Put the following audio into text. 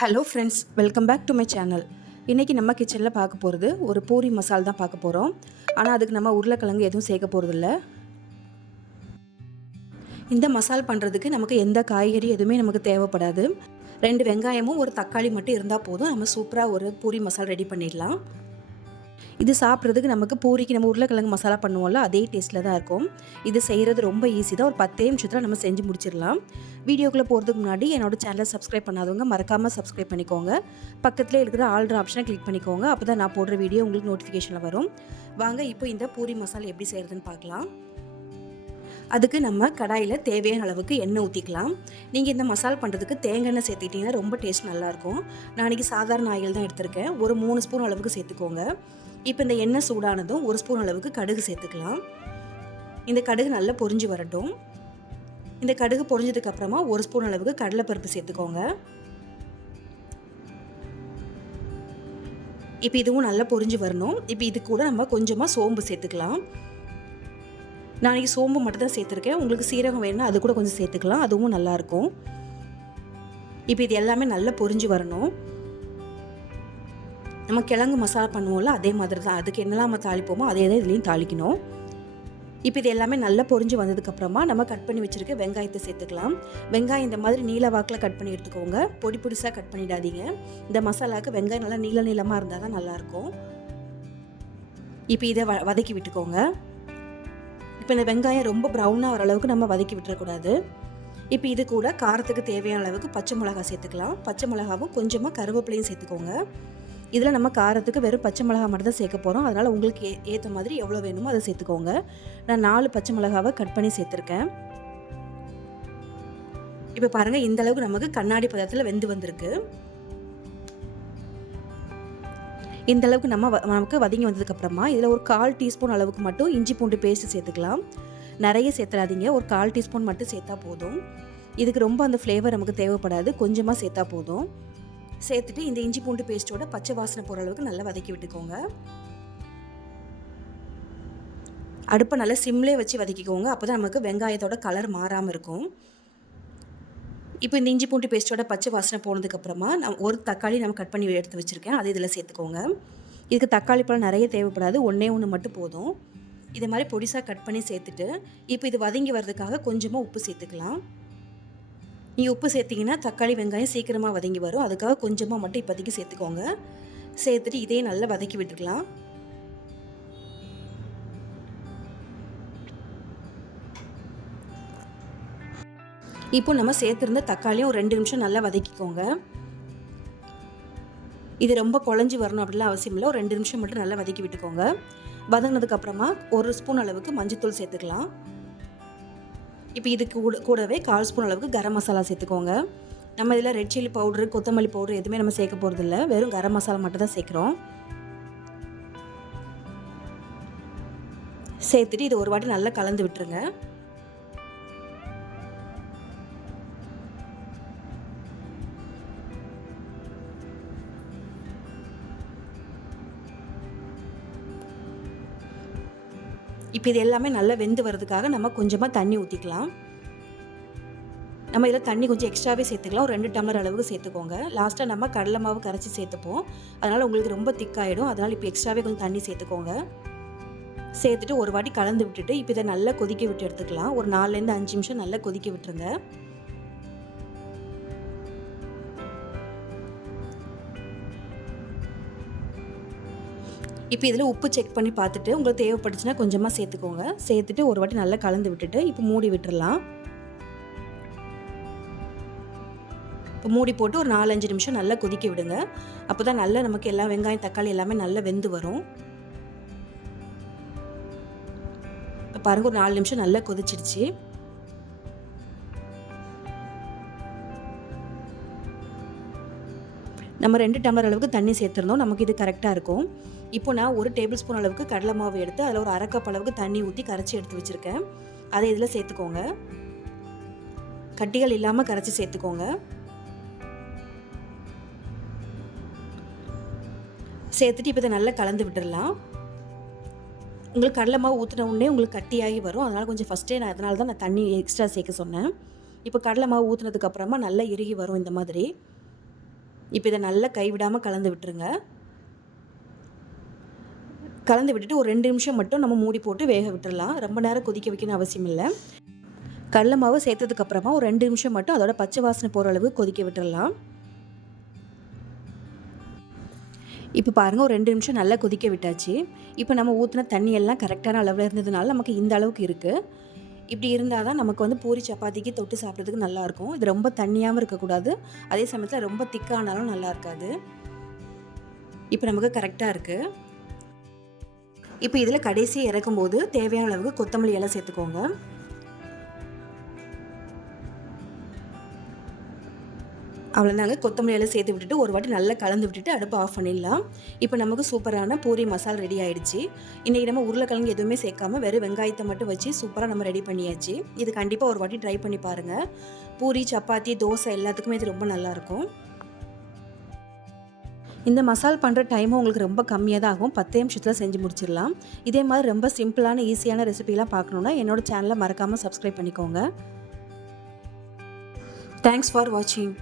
Hello friends welcome back to my channel இன்றைக்கி நம்ம கிச்சனில் பார்க்க போகிறது ஒரு பூரி மசால் தான் பார்க்க போகிறோம் ஆனால் அதுக்கு நம்ம உருளைக்கிழங்கு எதுவும் சேர்க்க போகிறதில்ல இந்த மசால் பண்ணுறதுக்கு நமக்கு எந்த காய்கறி எதுவுமே நமக்கு தேவைப்படாது. ரெண்டு வெங்காயமும் ஒரு தக்காளி மட்டும் இருந்தால் போதும். நம்ம சூப்பராக ஒரு பூரி மசால் ரெடி பண்ணிடலாம். இது சாப்பிட்றதுக்கு நமக்கு பூரிக்கு நம்ம உருளைக்கிழங்கு மசாலா பண்ணுவோம்ல அதே டேஸ்ட்டில் தான் இருக்கும். இது செய்கிறது ரொம்ப ஈஸி தான். ஒரு பத்தே நிமிஷத்தில் நம்ம செஞ்சு முடிச்சிடலாம். வீடியோக்குள்ளே போகிறதுக்கு முன்னாடி என்னோட சேனலை சப்ஸ்கிரைப் பண்ணாதவங்க மறக்காமல் சப்ஸ்கிரைப் பண்ணிக்கோங்க. பக்கத்தில் இருக்கிற ஆல்ட்ரு ஆப்ஷனை கிளிக் பண்ணிக்கோங்க. அப்போ தான் நான் போடுற வீடியோ உங்களுக்கு நோட்டிஃபிகேஷனில் வரும். வாங்க இப்போ இந்த பூரி மசாலா எப்படி செய்கிறதுன்னு பார்க்கலாம். அதுக்கு நம்ம கடாயில் தேவையான அளவுக்கு எண்ணெய் ஊற்றிக்கலாம் நீங்கள் இந்த மசால் பண்ணுறதுக்கு தேங்காய் எண்ணெய் சேர்த்துக்கிட்டிங்கன்னா ரொம்ப டேஸ்ட் நல்லாயிருக்கும். நான் இன்றைக்கி சாதாரண ஆயில் தான் எடுத்திருக்கேன். ஒரு மூணு ஸ்பூன் அளவுக்கு சேர்த்துக்கோங்க. இப்போ இந்த எண்ணெய் சூடானதும் ஒரு ஸ்பூன் அளவுக்கு கடுகு சேர்த்துக்கலாம். இந்த கடுகு நல்லா பொரிஞ்சு வரட்டும். இந்த கடுகு பொறிஞ்சதுக்கு அப்புறமா ஒரு ஸ்பூன் அளவுக்கு கடலைப்பருப்பு சேர்த்துக்கோங்க. இப்போ இதுவும் நல்லா பொரிஞ்சு வரணும். இப்போ இது கூட நம்ம கொஞ்சமாக சோம்பு சேர்த்துக்கலாம். நான் சோம்பு மட்டும் தான் சேர்த்துருக்கேன். உங்களுக்கு சீரகம் வேணும்னா அது கூட கொஞ்சம் சேர்த்துக்கலாம். அதுவும் நல்லாயிருக்கும். இப்போ இது எல்லாமே நல்லா பொரிஞ்சு வரணும். நம்ம கிழங்கு மசாலா பண்ணுவோம்ல அதே மாதிரி தான். அதுக்கு என்னெல்லாம் நம்ம தாளிப்போமோ அதே தான் இதுலேயும் தாளிக்கணும். இப்போ இது எல்லாமே நல்லா பொரிஞ்சு வந்ததுக்கப்புறமா நம்ம கட் பண்ணி வச்சுருக்க வெங்காயத்தை சேர்த்துக்கலாம். வெங்காயம் இந்த மாதிரி நீல வாக்கில் கட் பண்ணி எடுத்துக்கோங்க. பொடி பொடிசாக கட் பண்ணிடாதீங்க. இந்த மசாலாவுக்கு வெங்காயம் நல்லா நீள நீளமாக இருந்தால் தான் நல்லாயிருக்கும். இப்போ இதை வ வதக்கி விட்டுக்கோங்க. இப்போ இந்த வெங்காயம் ரொம்ப ப்ரௌனாக வர அளவுக்கு நம்ம வதக்கி விட்டுறக்கூடாது. இப்போ இது கூட காரத்துக்கு தேவையான அளவுக்கு பச்சை மிளகா சேர்த்துக்கலாம். பச்சை மிளகாவும் கொஞ்சமாக கருவேப்பிலையும் சேர்த்துக்கோங்க. இதில் நம்ம காரத்துக்கு வெறும் பச்சை மிளகா மட்டும் தான் சேர்க்க போகிறோம் அதனால் உங்களுக்கு ஏ ஏற்ற மாதிரி எவ்வளோ வேணுமோ அதை சேர்த்துக்கோங்க. நான் நாலு பச்சை மிளகாவை கட் பண்ணி சேர்த்துருக்கேன். இப்போ பாருங்கள் இந்த அளவுக்கு நமக்கு கண்ணாடி பதத்தில் வெந்து வந்திருக்கு. இந்த அளவுக்கு நம்ம நமக்கு வதங்கி வந்ததுக்கப்புறமா இதில் ஒரு கால் டீஸ்பூன் அளவுக்கு மட்டும் இஞ்சி பூண்டு பேஸ்ட்டு சேர்த்துக்கலாம். நிறைய சேர்த்துறாதீங்க. ஒரு கால் டீஸ்பூன் மட்டும் சேர்த்தா போதும். இதுக்கு ரொம்ப அந்த ஃப்ளேவர் நமக்கு தேவைப்படாது. கொஞ்சமாக சேர்த்தா போதும். சேர்த்துட்டு இந்த இஞ்சி பூண்டு பேஸ்ட்டோட பச்சை வாசனை போகிற அளவுக்கு நல்லா வதக்கி விட்டுக்கோங்க. அடுப்பை நல்லா சிம்லே வச்சு வதக்கிக்கோங்க. அப்போ தான் நமக்கு வெங்காயத்தோட கலர் மாறாமல் இருக்கும். இப்போ இந்த இஞ்சி பூண்டு பேஸ்ட்டோட பச்சை வாசனை போனதுக்கப்புறமா நான் ஒரு தக்காளி நம்ம கட் பண்ணி எடுத்து வச்சுருக்கேன். அது இதில் சேர்த்துக்கோங்க. இதுக்கு தக்காளி பழம் நிறைய தேவைப்படாது. ஒன்றே ஒன்று மட்டும் போதும். இதை மாதிரி பொடிசாக கட் பண்ணி சேர்த்துட்டு இப்போ இது வதங்கி வர்றதுக்காக கொஞ்சமாக உப்பு சேர்த்துக்கலாம். நீங்கள் உப்பு சேர்த்திங்கன்னா தக்காளி வெங்காயம் சீக்கிரமாக வதங்கி வரும். அதுக்காக கொஞ்சமாக மட்டும் இப்போதைக்கு சேர்த்துக்கோங்க. சேர்த்துட்டு இதே நல்லா வதக்கி விட்டுக்கலாம். இப்போ நம்ம சேர்த்துருந்த தக்காளியும் ஒரு ரெண்டு நிமிஷம் நல்லா வதக்கிக்கோங்க. இது ரொம்ப குழஞ்சி வரணும் அப்படிலாம் அவசியம் இல்லை. ஒரு ரெண்டு நிமிஷம் மட்டும் நல்லா வதக்கி விட்டுக்கோங்க. வதங்கினதுக்கப்புறமா ஒரு ஸ்பூன் அளவுக்கு மஞ்சத்தூள் சேர்த்துக்கலாம். இப்போ இதுக்கு கூடவே கால் ஸ்பூன் அளவுக்கு கரம் மசாலா சேர்த்துக்கோங்க. நம்ம இதில் ரெட் சில்லி பவுட்ரு கொத்தமல்லி பவுட்ரு எதுவுமே நம்ம சேர்க்க போகிறது இல்லை. வெறும் கரம் மசாலா மட்டும் தான் சேர்க்குறோம். சேர்த்துட்டு இது ஒரு வாட்டி நல்லா கலந்து விட்டுருங்க. இப்போ இது எல்லாமே நல்லா வெந்து வர்றதுக்காக நம்ம கொஞ்சமாக தண்ணி ஊற்றிக்கலாம் நம்ம இதில் தண்ணி கொஞ்சம் எக்ஸ்ட்ராவே சேர்த்துக்கலாம். ஒரு ரெண்டு டம்ளர் அளவுக்கு சேர்த்துக்கோங்க. லாஸ்ட்டாக நம்ம கடலை மாவு கரைச்சி சேர்த்துப்போம். அதனால் உங்களுக்கு ரொம்ப திக்காயிடும். அதனால் இப்போ எக்ஸ்ட்ராவே கொஞ்சம் தண்ணி சேர்த்துக்கோங்க. சேர்த்துட்டு ஒரு வாட்டி கலந்து விட்டுட்டு இப்போ இதை நல்லா கொதிக்க விட்டு எடுத்துக்கலாம். ஒரு நாலுலேருந்து அஞ்சு நிமிஷம் நல்லா கொதிக்க விட்டுருங்க. இப்போ இதில் உப்பு செக் பண்ணி பார்த்துட்டு உங்களுக்கு தேவைப்பட்டுச்சுன்னா கொஞ்சமாக சேர்த்துக்கோங்க. சேர்த்துட்டு ஒரு வாட்டி நல்லா கலந்து விட்டுட்டு இப்போ மூடி விட்டுறலாம். இப்போ மூடி போட்டு ஒரு நாலஞ்சு நிமிஷம் நல்லா கொதிக்க விடுங்க. அப்போ தான் நல்லா நமக்கு எல்லா வெங்காயம் தக்காளி எல்லாமே நல்லா வெந்து வரும். இப்போ பாருங்கள் ஒரு நாலு நிமிஷம் நல்லா கொதிச்சிடுச்சு. நம்ம ரெண்டு டம்ளர் அளவுக்கு தண்ணி சேர்த்துருந்தோம். நமக்கு இது கரெக்டாக இருக்கும். இப்போ நான் ஒரு டேபிள் ஸ்பூன் அளவுக்கு கடலை மாவு எடுத்து அதில் ஒரு அரை கப் அளவுக்கு தண்ணி ஊற்றி கரைச்சி எடுத்து வச்சுருக்கேன். அதை இதில் சேர்த்துக்கோங்க. கட்டிகள் இல்லாமல் கரைச்சி சேர்த்துக்கோங்க. சேர்த்துட்டு இப்போ இதை நல்லா கலந்து விட்டுடலாம் உங்களுக்கு கடலை மாவு ஊற்றின உடனே உங்களுக்கு கட்டியாகி வரும். அதனால் கொஞ்சம் ஃபஸ்ட்டே நான் அதனால தான் நான் தண்ணி எக்ஸ்ட்ரா சேர்க்க சொன்னேன். இப்போ கடலை மாவு ஊற்றுனதுக்கப்புறமா நல்லா இறுகி வரும் இந்த மாதிரி. இப்போ இதை நல்லா கைவிடாமல் கலந்து விட்டுருங்க. கலந்து விட்டுட்டு ஒரு ரெண்டு நிமிஷம் மட்டும் நம்ம மூடி போட்டு வேக விட்டுறலாம். ரொம்ப நேரம் கொதிக்க வைக்கணும் அவசியம் இல்லை. கடல மாவு சேர்த்ததுக்கப்புறமா ஒரு ரெண்டு நிமிஷம் மட்டும் அதோட பச்சை வாசனை போகிற அளவு கொதிக்க விட்டுடலாம் இப்போ பாருங்கள் ஒரு ரெண்டு நிமிஷம் நல்லா கொதிக்க விட்டாச்சு. இப்போ நம்ம ஊற்றின தண்ணி எல்லாம் கரெக்டான அளவில் இருந்ததுனால நமக்கு இந்த அளவுக்கு இருக்குது இப்படி இருந்தால் தான் நமக்கு வந்து பூரி சப்பாத்திக்கு தொட்டு சாப்பிட்றதுக்கு நல்லாயிருக்கும் இது ரொம்ப தண்ணியாகவும் இருக்கக்கூடாது அதே சமயத்தில் ரொம்ப திக்கானாலும் நல்லா இருக்காது. இப்போ நமக்கு கரெக்டாக இருக்குது இப்போ இதில் கடைசி இறக்கும்போது தேவையான அளவுக்கு கொத்தமல்லி எல்லாம் சேர்த்துக்கோங்க. அவ்வளோதாங்க கொத்தமல்லி எல்லாம் சேர்த்து விட்டுட்டு ஒரு வாட்டி நல்லா கலந்து விட்டுட்டு அடுப்பு ஆஃப் பண்ணிடலாம். இப்போ நமக்கு சூப்பரான பூரி மசால் ரெடி ஆயிடுச்சு. இன்றைக்கி நம்ம உருளைக்கிழங்கு எதுவுமே சேர்க்காம வெறும் வெங்காயத்தை மட்டும் வச்சு சூப்பராக நம்ம ரெடி பண்ணியாச்சு. இது கண்டிப்பாக ஒரு வாட்டி ட்ரை பண்ணி பாருங்கள் பூரி சப்பாத்தி தோசை எல்லாத்துக்குமே இது ரொம்ப நல்லாயிருக்கும் இந்த மசால் பண்ணுற டைமும் உங்களுக்கு ரொம்ப கம்மியாக தான் ஆகும் பத்து நிமிஷத்தில் செஞ்சு முடிச்சிடலாம். இதே மாதிரி ரொம்ப சிம்பிளான ஈஸியான ரெசிபிலாம் பார்க்கணுன்னா என்னோட சேனலை மறக்காமல் சப்ஸ்கிரைப் பண்ணிக்கோங்க. தேங்க்ஸ் ஃபார் வாட்சிங்